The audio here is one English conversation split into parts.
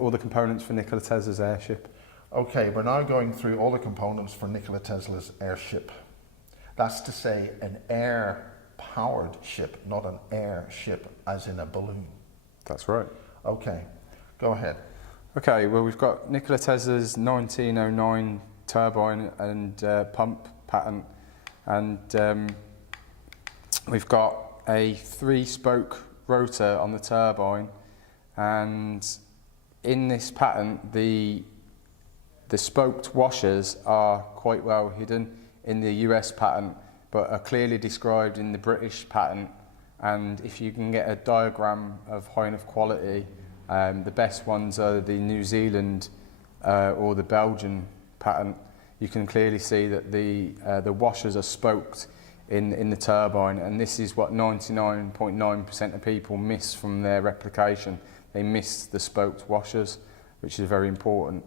all the components for Nikola Tesla's airship. Okay, we're now going through all the components for Nikola Tesla's airship. That's to say an air-powered ship, not an airship, as in a balloon. That's right. Okay, go ahead. Okay, well, we've got Nikola Tesla's 1909 turbine and pump patent, and we've got a 3-spoke rotor on the turbine, and in this patent the spoked washers are quite well hidden in the US patent, but are clearly described in the British patent. And if you can get a diagram of high enough quality, the best ones are the New Zealand or the Belgian patent. You can clearly see that the washers are spoked in the turbine, and this is what 99.9% of people miss from their replication. They miss the spoked washers, which is very important.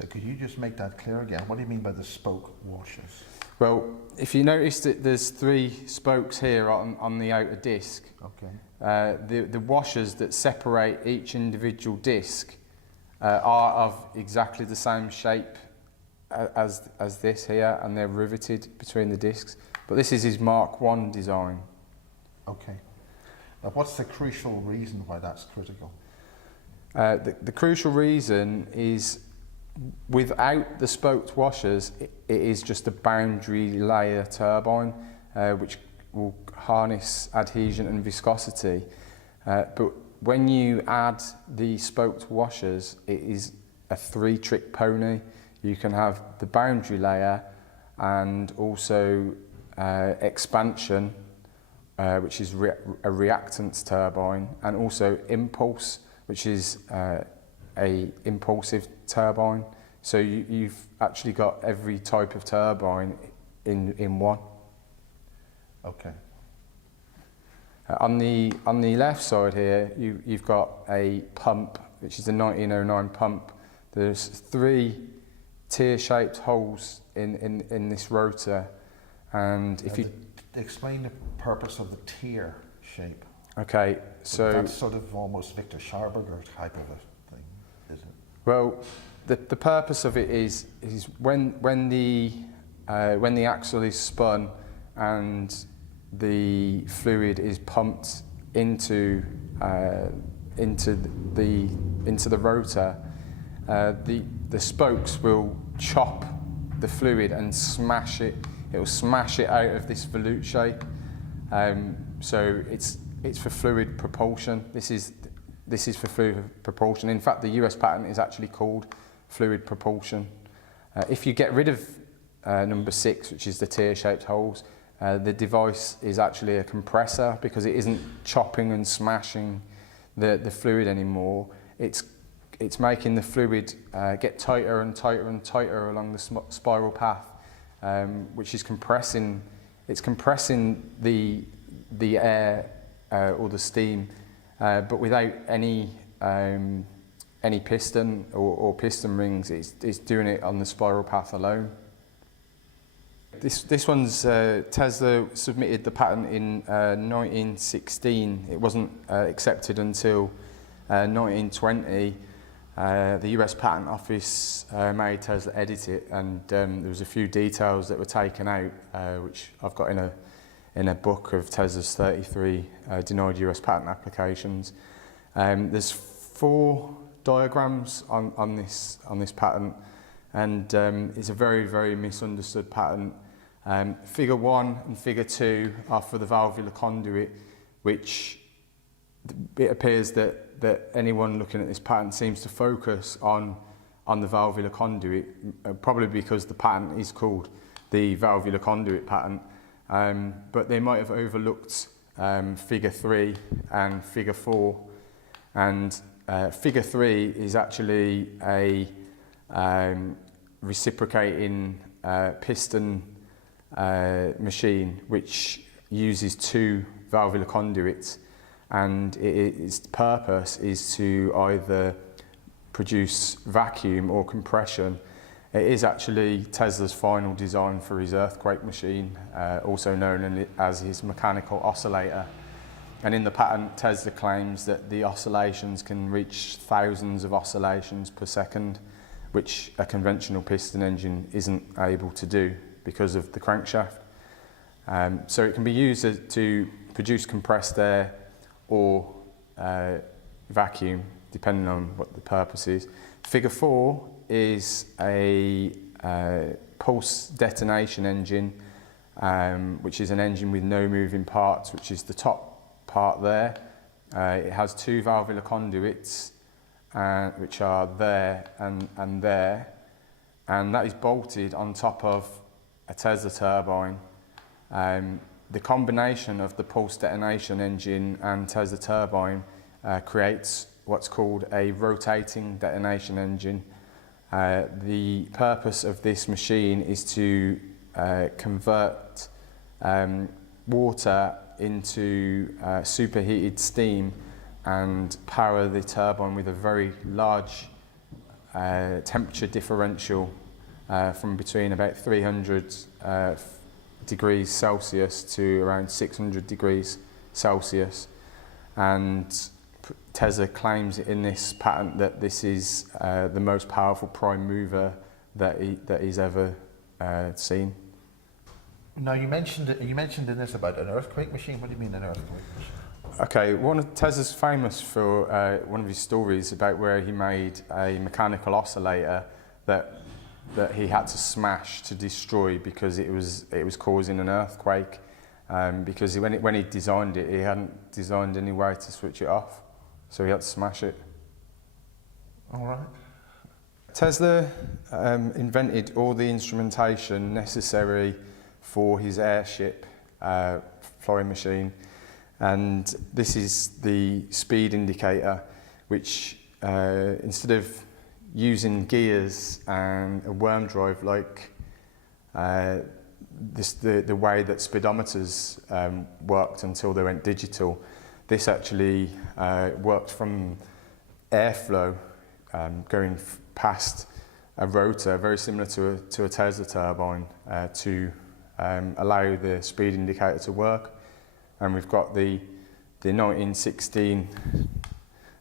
So could you just make that clear again? What do you mean by the spoke washers? Well, if you notice that there's 3 spokes here on the outer disc, okay. The washers that separate each individual disc are of exactly the same shape as this here, and they're riveted between the discs. But this is his Mark I design. Okay. Now, what's the crucial reason why that's critical? The crucial reason is, without the spoked washers, it is just a boundary layer turbine, which will harness adhesion and viscosity. But when you add the spoked washers, it is a 3-trick pony. You can have the boundary layer and also expansion, which is a reactance turbine, and also impulse, which is a impulsive turbine. So you've actually got every type of turbine in one. Okay. On the left side here, you've got a pump, which is a 1909 pump. There's 3 tear-shaped holes in this rotor, and if you explain the purpose of the tear shape. Okay, so that's sort of almost Victor Scharberger type of a thing, is it? Well, the purpose of it is when the axle is spun and the fluid is pumped into the rotor, the spokes will chop the fluid and smash it. It will smash it out of this volute shape. So it's for fluid propulsion. This is for fluid propulsion. In fact, the US patent is actually called fluid propulsion. If you get rid of number 6, which is the tear-shaped holes, the device is actually a compressor, because it isn't chopping and smashing the fluid anymore. It's making the fluid get tighter and tighter and tighter along the spiral path, which is compressing. It's compressing the air or the steam, but without any piston or piston rings. It's doing it on the spiral path alone. This one's Tesla submitted the patent in 1916. It wasn't accepted until 1920. The US Patent Office made Tesla edit it, and there was a few details that were taken out, which I've got in a book of Tesla's 33 denied US patent applications. There's 4 diagrams on this patent, and it's a very, very misunderstood patent. Figure 1 and Figure 2 are for the valvular conduit, which it appears that anyone looking at this patent seems to focus on the valvular conduit, probably because the patent is called the valvular conduit patent, but they might have overlooked Figure 3 and Figure 4, and Figure 3 is actually a reciprocating piston machine, which uses 2 valvular conduits, and its purpose is to either produce vacuum or compression. It is actually Tesla's final design for his earthquake machine, also known as his mechanical oscillator. And in the patent, Tesla claims that the oscillations can reach thousands of oscillations per second, which a conventional piston engine isn't able to do because of the crankshaft. So it can be used to produce compressed air or vacuum, depending on what the purpose is. Figure 4 is a pulse detonation engine, which is an engine with no moving parts, which is the top part there. It has 2 valvular conduits, which are there and there, and that is bolted on top of a Tesla turbine. The combination of the pulse detonation engine and Tesla turbine creates what's called a rotating detonation engine. The purpose of this machine is to convert water into superheated steam and power the turbine with a very large temperature differential from between about 300 degrees Celsius to around 600 degrees Celsius. And Tesla claims in this patent that this is the most powerful prime mover that he's ever seen. Now you mentioned in this about an earthquake machine. What do you mean an earthquake machine? Okay, Tesla's famous for one of his stories about where he made a mechanical oscillator that he had to smash to destroy because it was causing an earthquake. Because when he designed it, he hadn't designed any way to switch it off, so he had to smash it. All right. Tesla invented all the instrumentation necessary for his Airship flying machine, and this is the speed indicator, which instead of using gears and a worm drive like the way that speedometers worked until they went digital, this actually worked from airflow going past a rotor, very similar to a Tesla turbine, to allow the speed indicator to work. And we've got the 1916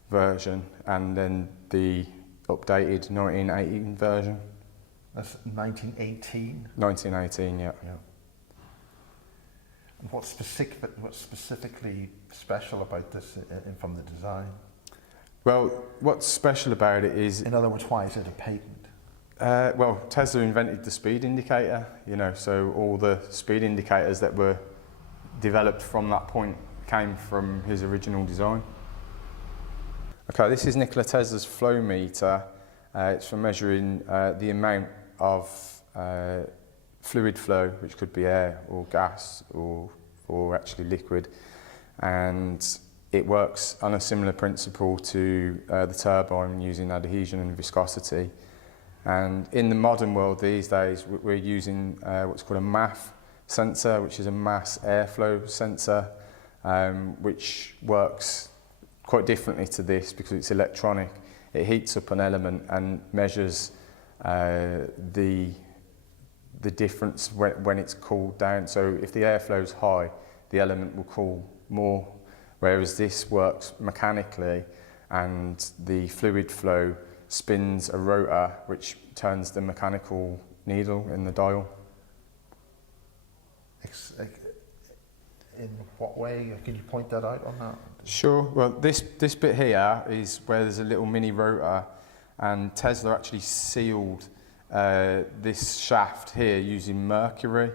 version and then the updated 1918 version. That's 1918? 1918, yeah. And what's specifically special about this from the design? Well, what's special about it is... In other words, why is it a patent? Well, Tesla invented the speed indicator, so all the speed indicators that were developed from that point came from his original design. Okay, this is Nikola Tesla's flow meter. It's for measuring the amount of fluid flow, which could be air or gas or actually liquid, and it works on a similar principle to the turbine, using adhesion and viscosity. And in the modern world these days, we're using what's called a MAF sensor, which is a mass airflow sensor, which works quite differently to this because it's electronic. It heats up an element and measures the difference when it's cooled down. So if the airflow is high, the element will cool more, whereas this works mechanically, and the fluid flow spins a rotor which turns the mechanical needle in the dial. In what way? Can you point that out on that? Sure. Well, this bit here is where there's a little mini rotor, and Tesla actually sealed this shaft here using mercury,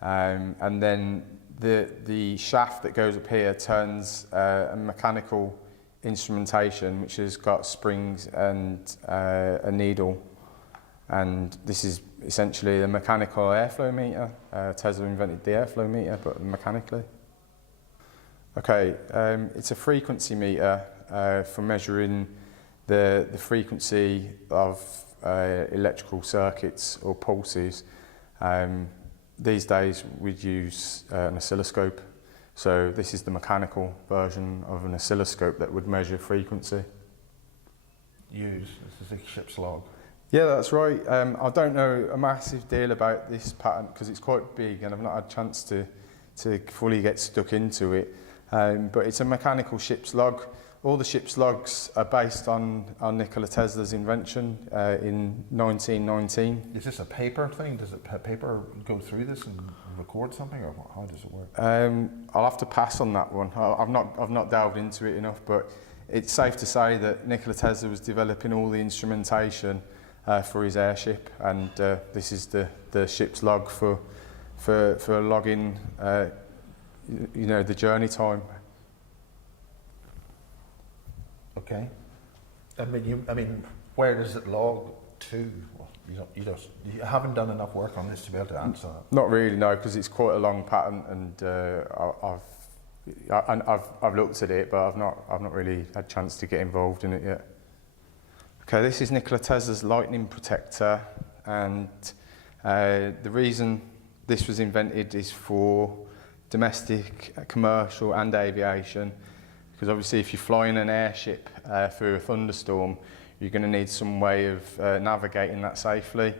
and then the shaft that goes up here turns a mechanical instrumentation which has got springs and a needle, and this is essentially a mechanical airflow meter. Tesla invented the airflow meter, but mechanically. Okay, it's a frequency meter for measuring the frequency of electrical circuits or pulses. These days we'd use an oscilloscope. So this is the mechanical version of an oscilloscope that would measure frequency. This is a ship's log. Yeah, that's right. I don't know a massive deal about this patent because it's quite big and I've not had a chance to fully get stuck into it. but it's a mechanical ship's log. All the ship's logs are based on Nikola Tesla's invention in 1919. Is this a paper thing? Does paper go through this and record something, or how does it work? I'll have to pass on that one. I've not delved into it enough, but it's safe to say that Nikola Tesla was developing all the instrumentation for his airship, and this is the ship's log for logging, the journey time. Okay. I mean, where does it log to? Well, you haven't done enough work on this to be able to answer that. Not really, no, because it's quite a long pattern, and I've looked at it, but I've not really had a chance to get involved in it yet. Okay, this is Nikola Tesla's lightning protector, and the reason this was invented is for domestic, commercial, and aviation. Because obviously, if you're flying an airship through a thunderstorm, you're going to need some way of navigating that safely.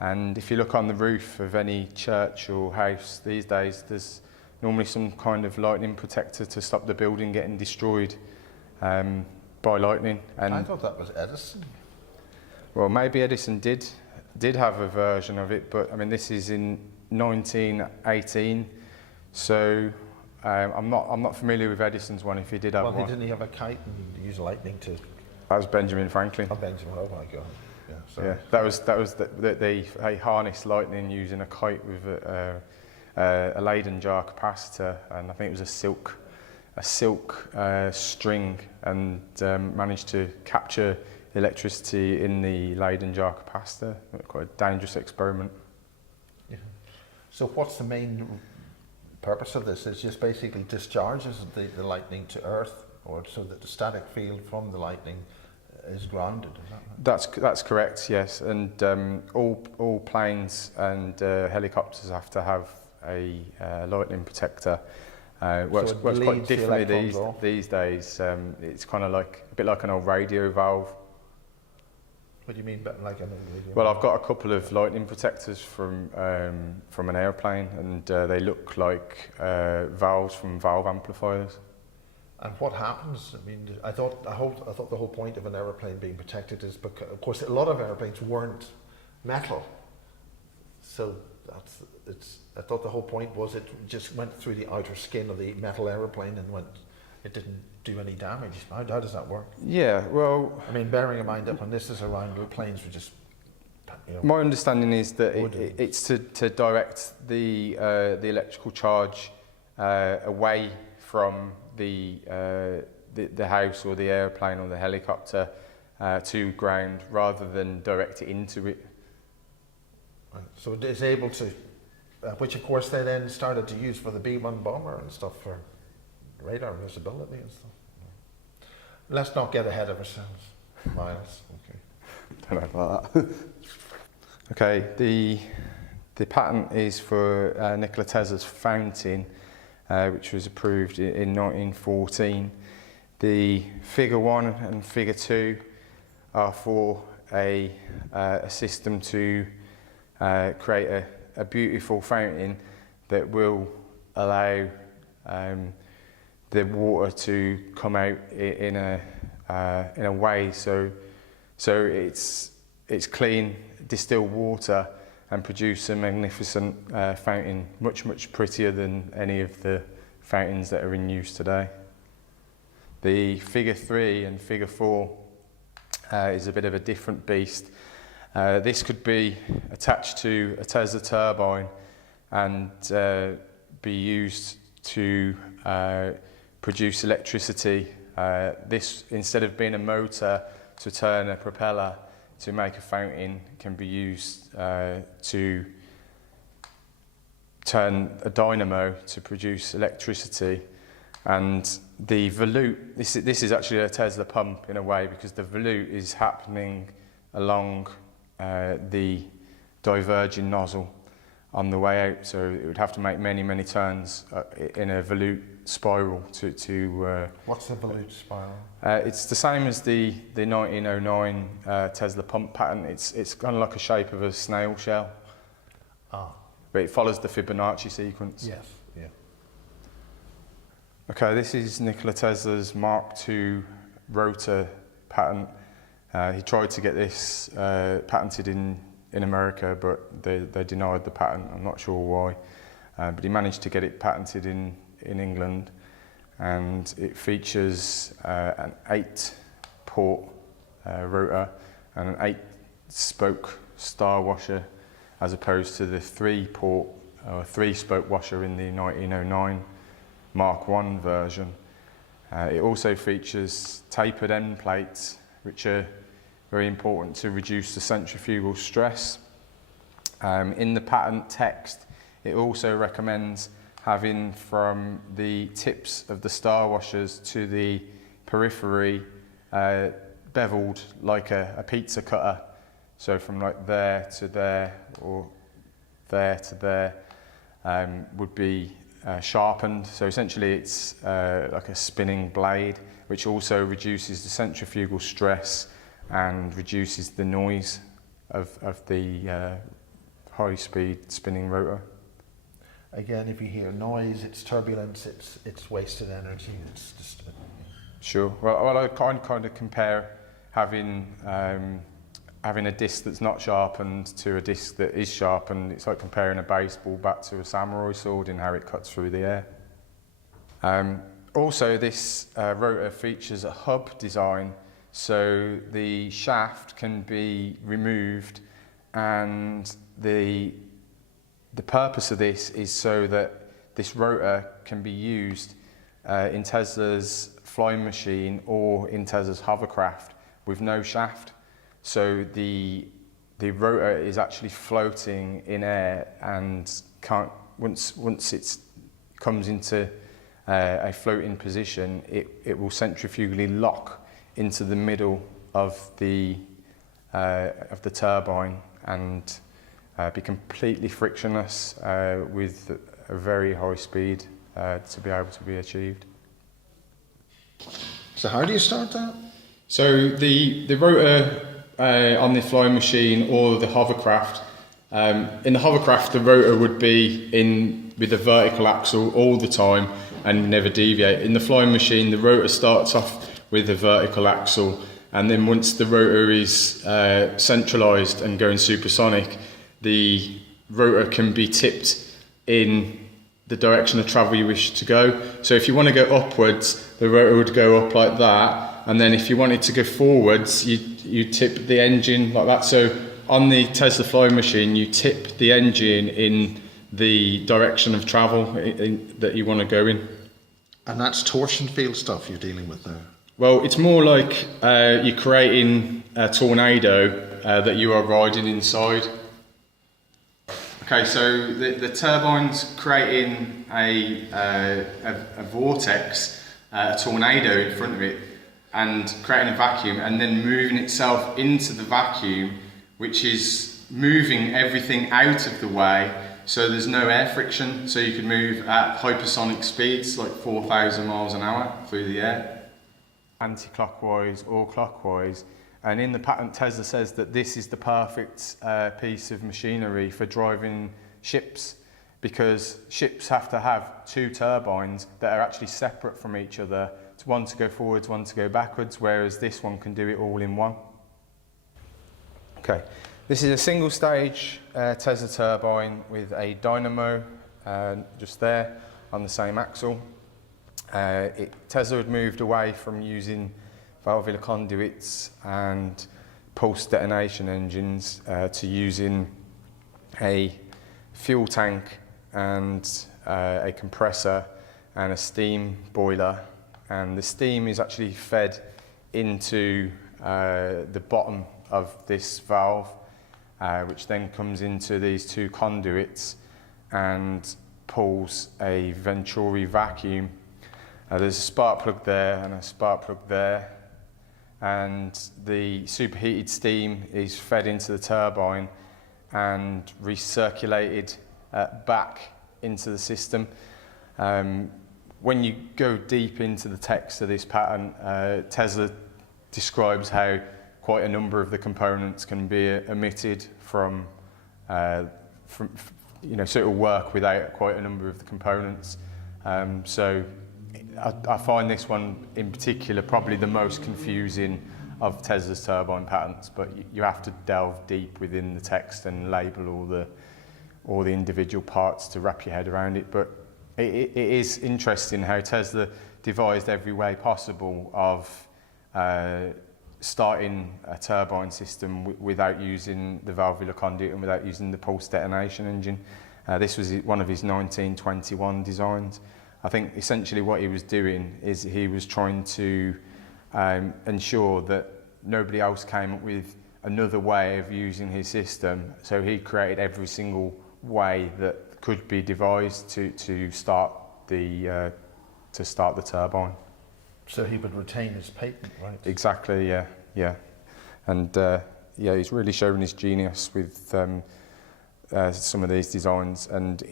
And if you look on the roof of any church or house these days, there's normally some kind of lightning protector to stop the building getting destroyed by lightning. And I thought that was Edison. Well, maybe Edison did have a version of it, but I mean, this is in 1918, so. I'm not familiar with Edison's one, if he did have one. Well, didn't he have a kite and use lightning to... That was Benjamin Franklin. Oh, Benjamin, oh my God. Yeah, sorry. Yeah, that was they harnessed lightning using a kite with a Leyden jar capacitor, and I think it was a silk string, and managed to capture electricity in the Leyden jar capacitor. Quite a dangerous experiment. Yeah. So what's the main purpose of this? Is just basically discharges the lightning to Earth, or so that the static field from the lightning is grounded. Is that right? That's correct. Yes, and all planes and helicopters have to have a lightning protector. Works quite differently these days. It's kind of like a bit like an old radio valve. What do you mean, like an old radio? Well, I've got a couple of lightning protectors from an airplane, and they look like valves from valve amplifiers. And what happens? I mean, I thought the whole point of an aeroplane being protected is because, of course, a lot of airplanes weren't metal, so I thought the whole point was it just went through the outer skin of the metal aeroplane and it didn't do any damage. How does that work? Yeah, well, I mean, bearing in mind that when this is around, the planes were just, my understanding is that it's to direct the electrical charge away from the house or the airplane or the helicopter to ground, rather than direct it into it. Right. So it is able to, which of course they then started to use for the B-1 bomber and stuff, for radar visibility and stuff. Let's not get ahead of ourselves, Miles. Okay. Don't know about that. Okay, the patent is for Nikola Tesla's Fountain, which was approved in 1914. The figure 1 and figure 2 are for a system to create a beautiful fountain that will allow the water to come out in a way so it's clean, distilled water, and produce a magnificent fountain, much prettier than any of the fountains that are in use today. The figure 3 and figure 4 is a bit of a different beast. This could be attached to a Tesla turbine and be used to produce electricity. This, instead of being a motor to turn a propeller to make a fountain, can be used to turn a dynamo to produce electricity. And the volute, this is actually a Tesla pump in a way, because the volute is happening along the diverging nozzle on the way out, so it would have to make many turns in a volute spiral to What's a volute spiral? It's the same as the 1909 Tesla pump pattern. It's kind of like a shape of a snail shell. But it follows the Fibonacci sequence. Yes, yeah. Okay, this is Nikola Tesla's Mark II rotor patent. He tried to get this patented in America, but they denied the patent. I'm not sure why, but he managed to get it patented in England, and it features an 8-port rotor and an 8-spoke star washer, as opposed to the 3-port or 3-spoke washer in the 1909 Mark I version. It also features tapered end plates, which are very important to reduce the centrifugal stress. In the patent text, it also recommends having from the tips of the star washers to the periphery beveled like a pizza cutter. So from like there to there or there to there would be sharpened. So essentially it's like a spinning blade, which also reduces the centrifugal stress and reduces the noise of the high-speed spinning rotor. Again, if you hear noise, it's turbulence, it's wasted energy. It's just Sure. Well, I kind of compare having a disc that's not sharpened to a disc that is sharpened. It's like comparing a baseball bat to a samurai sword in how it cuts through the air. Also, this rotor features a hub design, so the shaft can be removed, and the purpose of this is so that this rotor can be used in Tesla's flying machine or in Tesla's hovercraft with no shaft. So the rotor is actually floating in air, and once it comes into a floating position, it will centrifugally lock into the middle of the turbine and be completely frictionless with a very high speed to be able to be achieved. So how do you start that? So the rotor on the flying machine or the hovercraft, in the hovercraft the rotor would be in with a vertical axle all the time and never deviate. In the flying machine, the rotor starts off with a vertical axle, and then once the rotor is centralised and going supersonic, the rotor can be tipped in the direction of travel you wish to go. So if you want to go upwards, the rotor would go up like that, and then if you wanted to go forwards, you tip the engine like that. So on the Tesla flying machine, you tip the engine in the direction of travel that you want to go in. And that's torsion field stuff you're dealing with there? Well, it's more like you're creating a tornado that you are riding inside. Okay, so the turbine's creating a vortex, a tornado in front of it, and creating a vacuum, and then moving itself into the vacuum, which is moving everything out of the way, so there's no air friction, so you can move at hypersonic speeds, like 4,000 miles an hour through the air. Anti-clockwise or clockwise. And in the patent, Tesla says that this is the perfect piece of machinery for driving ships, because ships have to have 2 turbines that are actually separate from each other, one to go forwards, one to go backwards, whereas this one can do it all in one. Okay, this is a single stage Tesla turbine with a dynamo just there on the same axle. Tesla had moved away from using valvular conduits and pulse detonation engines to using a fuel tank and a compressor and a steam boiler, and the steam is actually fed into the bottom of this valve, which then comes into these 2 conduits and pulls a Venturi vacuum. There's a spark plug there and a spark plug there, and the superheated steam is fed into the turbine and recirculated back into the system. When you go deep into the text of this patent, Tesla describes how quite a number of the components can be omitted from so it will work without quite a number of the components. So I find this one in particular probably the most confusing of Tesla's turbine patents, but you have to delve deep within the text and label all the individual parts to wrap your head around it. But it is interesting how Tesla devised every way possible of starting a turbine system without using the valvular conduit and without using the pulse detonation engine. This was one of his 1921 designs. I think essentially what he was doing is he was trying to ensure that nobody else came up with another way of using his system. So he created every single way that could be devised to start the turbine. So he would retain his patent, right? Exactly, yeah. And he's really showing his genius with some of these designs, and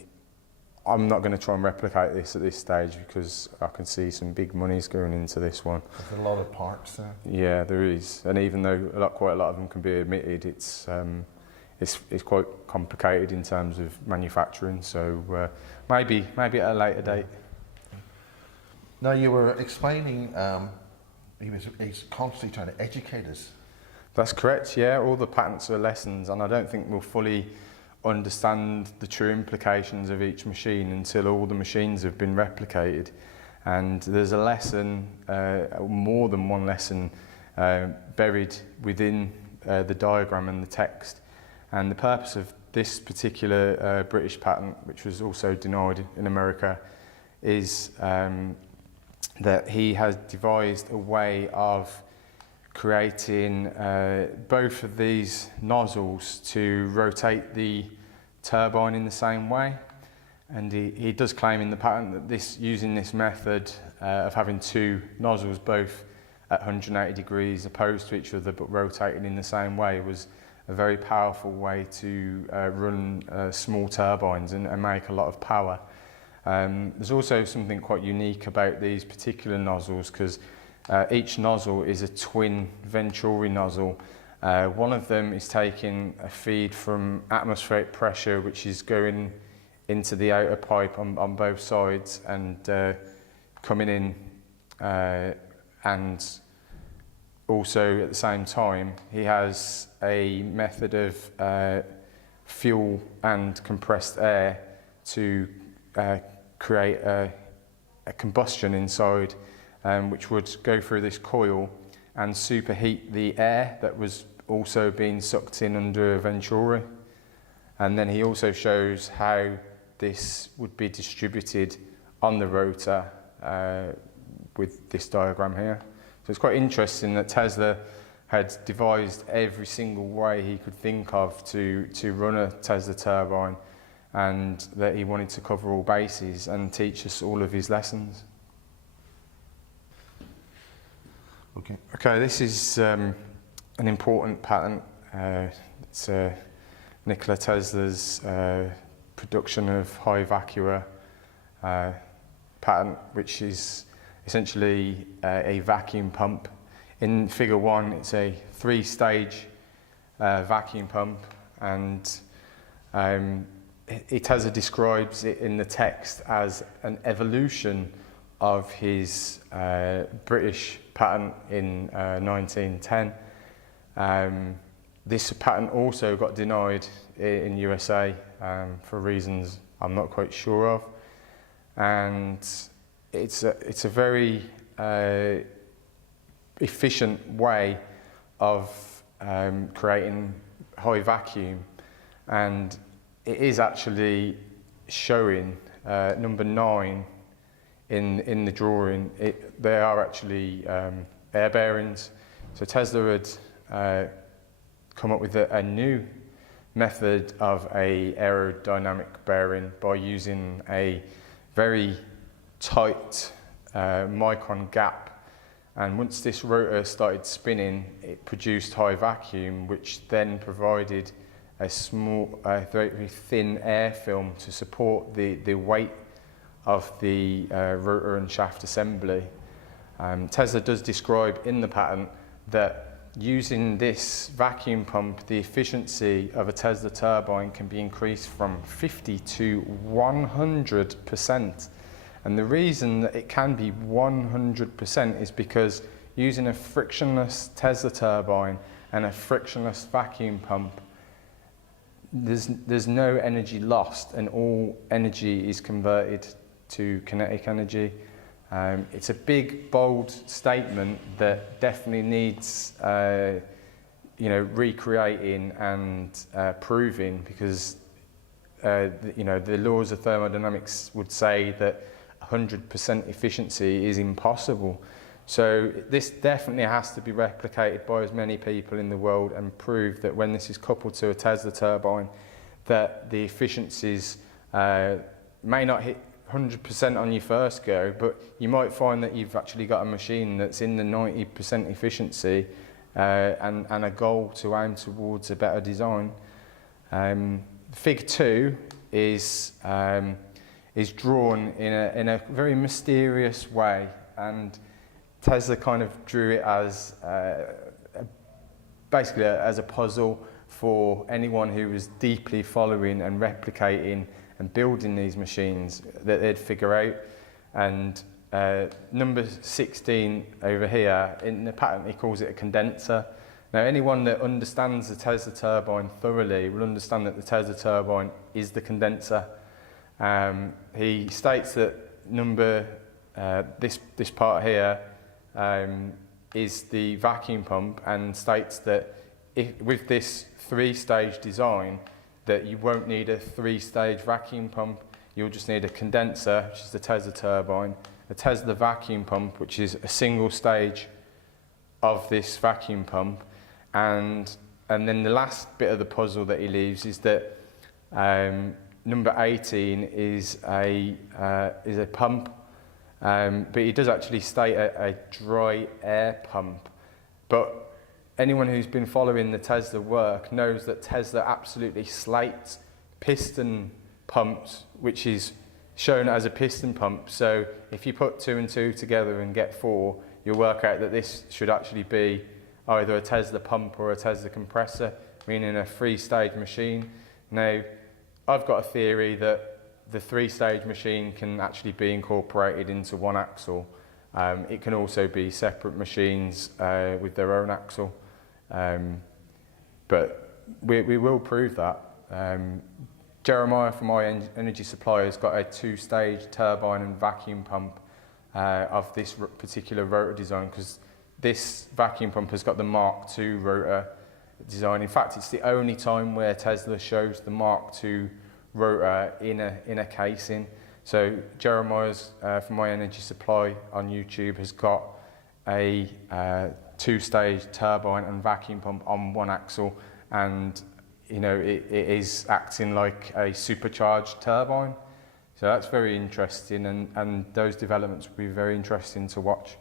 I'm not going to try and replicate this at this stage because I can see some big monies going into this one. There's a lot of parts there. Yeah, there is, and even though quite a lot of them can be omitted, it's quite complicated in terms of manufacturing. So maybe at a later date. Now you were explaining he's constantly trying to educate us. That's correct. Yeah, all the patents are lessons, and I don't think we'll fully understand the true implications of each machine until all the machines have been replicated. And there's a lesson, more than one lesson, buried within the diagram and the text. And the purpose of this particular British patent, which was also denied in America, is that he has devised a way of creating both of these nozzles to rotate the turbine in the same way. And he does claim in the patent that using this method of having two nozzles both at 180 degrees opposed to each other but rotating in the same way was a very powerful way to run small turbines and make a lot of power. There's also something quite unique about these particular nozzles because each nozzle is a twin Venturi nozzle. One of them is taking a feed from atmospheric pressure, which is going into the outer pipe on both sides and coming in, and also at the same time he has a method of fuel and compressed air to create a combustion inside, which would go through this coil and superheat the air that was also being sucked in under a Venturi. And then he also shows how this would be distributed on the rotor with this diagram here. So it's quite interesting that Tesla had devised every single way he could think of to run a Tesla turbine, and that he wanted to cover all bases and teach us all of his lessons. Okay, this is an important patent. It's Nikola Tesla's production of high vacua patent, which is essentially a vacuum pump. In figure 1, it's a 3-stage vacuum pump, and Tesla describes it in the text as an evolution of his British patent in 1910. This patent also got denied in USA for reasons I'm not quite sure of, and it's a very efficient way of creating high vacuum, and it is actually showing number 9 in the drawing. They are actually air bearings. So Tesla had come up with a new method of a aerodynamic bearing by using a very tight micron gap, and once this rotor started spinning, it produced high vacuum, which then provided a small, very thin air film to support the weight of the rotor and shaft assembly. Tesla does describe in the patent that using this vacuum pump, the efficiency of a Tesla turbine can be increased from 50 to 100%. And the reason that it can be 100% is because using a frictionless Tesla turbine and a frictionless vacuum pump, there's no energy lost, and all energy is converted to kinetic energy. It's a big, bold statement that definitely needs, recreating and proving, because the laws of thermodynamics would say that 100% efficiency is impossible. So this definitely has to be replicated by as many people in the world and prove that when this is coupled to a Tesla turbine, that the efficiencies may not hit 100% on your first go, but you might find that you've actually got a machine that's in the 90% efficiency and a goal to aim towards a better design. Fig 2 is drawn in a very mysterious way, and Tesla kind of drew it as basically as a puzzle for anyone who was deeply following and replicating and building these machines, that they'd figure out. And number 16 over here, in the patent he calls it a condenser. Now anyone that understands the Tesla turbine thoroughly will understand that the Tesla turbine is the condenser. He states that this part here is the vacuum pump, and states that with this 3-stage design that you won't need a 3-stage vacuum pump. You'll just need a condenser, which is the Tesla turbine, a Tesla vacuum pump, which is a single stage of this vacuum pump, and then the last bit of the puzzle that he leaves is that number 18 is a pump, but he does actually state a dry air pump. But anyone who's been following the Tesla work knows that Tesla absolutely slates piston pumps, which is shown as a piston pump. So if you put 2 and 2 together and get 4, you'll work out that this should actually be either a Tesla pump or a Tesla compressor, meaning a 3-stage machine. Now, I've got a theory that the 3-stage machine can actually be incorporated into one axle. It can also be separate machines with their own axle. But we will prove that. Jeremiah from Energy Supply has got a 2-stage turbine and vacuum pump of this particular rotor design, because this vacuum pump has got the Mark II rotor design. In fact, it's the only time where Tesla shows the Mark II rotor in a casing. So Jeremiah's from My Energy Supply on YouTube has got a 2-stage turbine and vacuum pump on one axle, and it is acting like a supercharged turbine. So that's very interesting, and those developments will be very interesting to watch.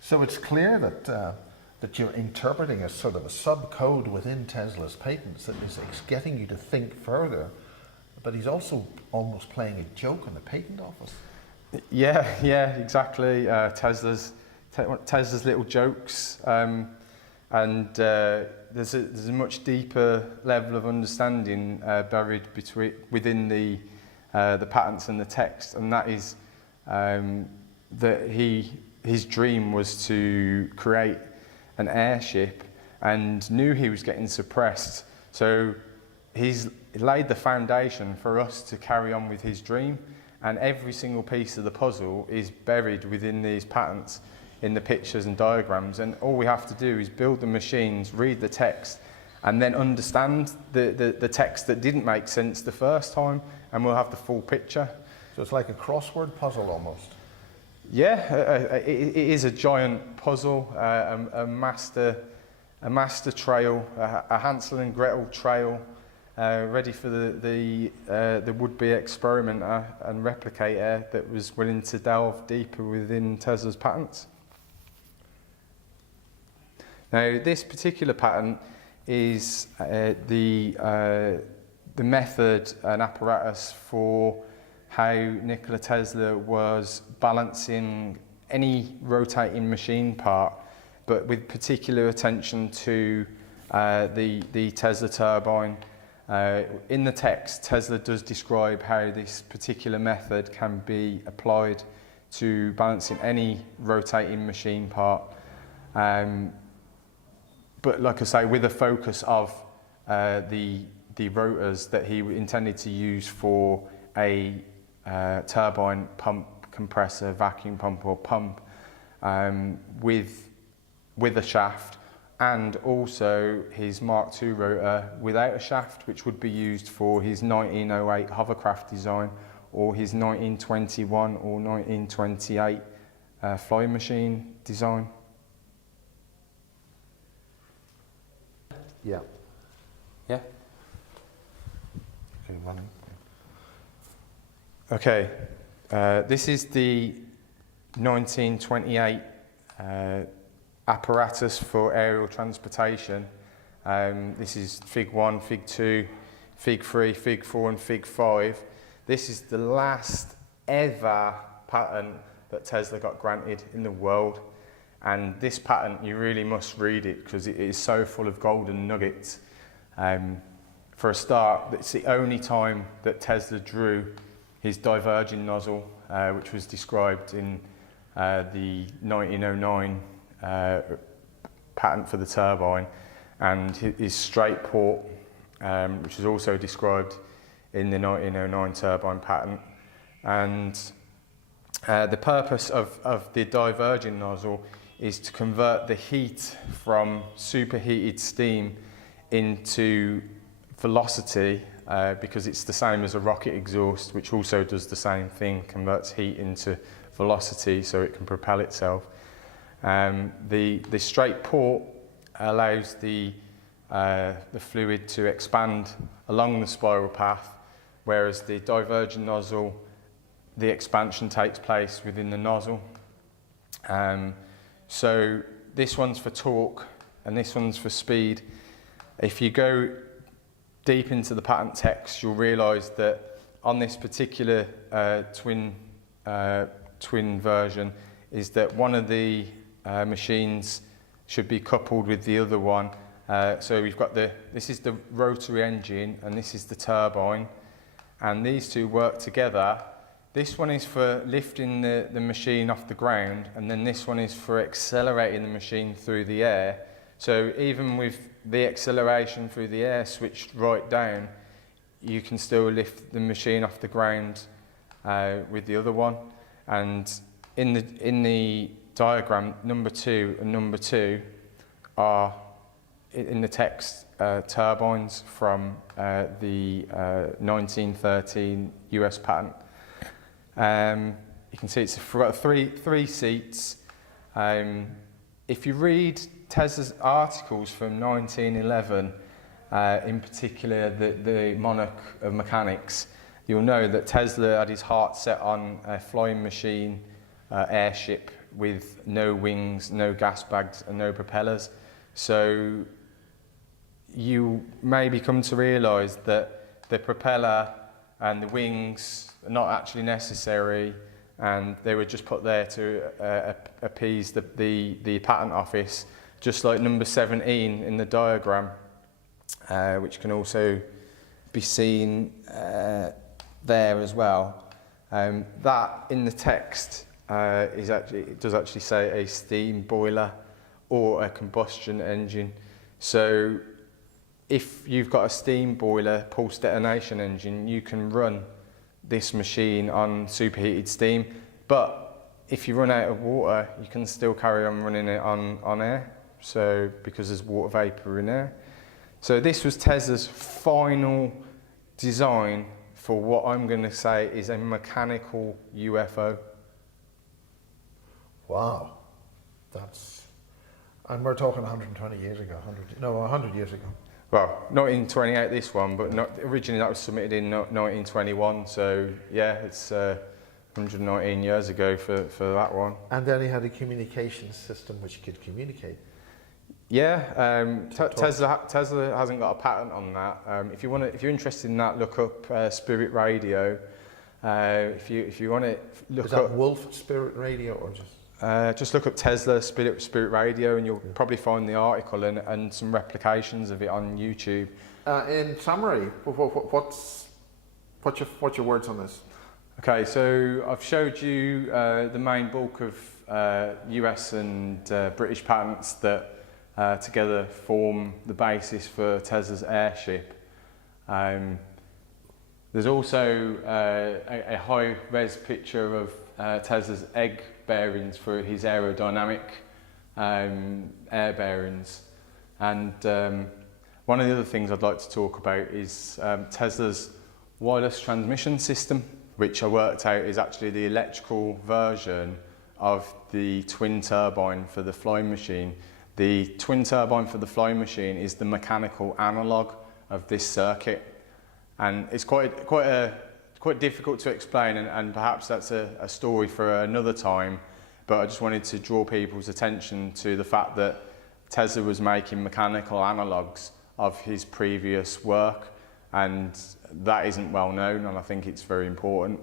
So it's clear that you're interpreting a sort of a subcode within Tesla's patents that is getting you to think further, but he's also almost playing a joke on the patent office. Yeah, exactly. Tesla's little jokes, and there's a much deeper level of understanding buried within the patents and the text, and that is that his dream was to create an airship, and knew he was getting suppressed. So he's laid the foundation for us to carry on with his dream, and every single piece of the puzzle is buried within these patents in the pictures and diagrams, and all we have to do is build the machines, read the text, and then understand the text that didn't make sense the first time, and we'll have the full picture. So it's like a crossword puzzle almost. Yeah, it is a giant puzzle, a master trail, a Hansel and Gretel trail, ready for the would-be experimenter and replicator that was willing to delve deeper within Tesla's patents. Now, this particular patent is the method and apparatus for how Nikola Tesla was balancing any rotating machine part, but with particular attention to the Tesla turbine, In the text, Tesla does describe how this particular method can be applied to balancing any rotating machine part. But like I say, with a focus of the rotors that he intended to use for a turbine, pump, compressor, vacuum pump or pump with a shaft, and also his Mark II rotor without a shaft, which would be used for his 1908 hovercraft design or his 1921 or 1928 flying machine design. Yeah. Yeah. Okay, running. Okay, this is the 1928 apparatus for aerial transportation. This is Fig 1, Fig 2, Fig 3, Fig 4 and Fig 5. This is the last ever patent that Tesla got granted in the world. And this patent, you really must read it because it is so full of golden nuggets. For a start, it's the only time that Tesla drew his diverging nozzle, which was described in the 1909 patent for the turbine, and his straight port, which is also described in the 1909 turbine patent. And the purpose of the diverging nozzle is to convert the heat from superheated steam into velocity, because it's the same as a rocket exhaust, which also does the same thing, converts heat into velocity so it can propel itself. The straight port allows the fluid to expand along the spiral path, whereas the diverging nozzle, the expansion takes place within the nozzle. So this one's for torque and this one's for speed. If you go deep into the patent text, you'll realise that on this particular twin version is that one of the machines should be coupled with the other one. So we've got this is the rotary engine and this is the turbine, and these two work together. This one is for lifting the machine off the ground, and then this one is for accelerating the machine through the air. So even with the acceleration through the air switched right down, you can still lift the machine off the ground with the other one. And in the diagram, number 2 and number 2 are in the text turbines from the 1913 US patent. You can see it's got three seats. If you read Tesla's articles from 1911, in particular the Monarch of Mechanics, you'll know that Tesla had his heart set on a flying machine, Airship, with no wings, no gas bags and no propellers. So you maybe come to realise that the propeller and the wings are not actually necessary, and they were just put there to appease the patent office, just like number 17 in the diagram, which can also be seen there as well. That in the text it does actually say a steam boiler or a combustion engine. So if you've got a steam boiler pulse detonation engine, you can run this machine on superheated steam, but if you run out of water, you can still carry on running it on air, so because there's water vapour in air. So this was Tesla's final design for what I'm going to say is a mechanical UFO. Wow, and we're talking 120 years ago, 100 years ago. Well, 1928 this one, but originally that was submitted in 1921, so yeah, it's 119 years ago for that one. And then he had a communication system which could communicate. Yeah, Tesla hasn't got a patent on that. If you're interested in that, look up Spirit Radio. If you want to look up, is that up Wolf Spirit Radio or just look up Tesla Spirit Radio, and you'll probably find the article and some replications of it on YouTube. In summary, what's your words on this? Okay, so I've showed you the main bulk of US and British patents that together form the basis for Tesla's Airship. There's also a high-res picture of Tesla's egg bearings for his aerodynamic air bearings. And one of the other things I'd like to talk about is Tesla's wireless transmission system, which I worked out is actually the electrical version of the twin turbine for the flying machine. The twin turbine for the flying machine is the mechanical analogue of this circuit, and it's quite difficult to explain, and perhaps that's a story for another time. But I just wanted to draw people's attention to the fact that Tesla was making mechanical analogues of his previous work, and that isn't well known, and I think it's very important.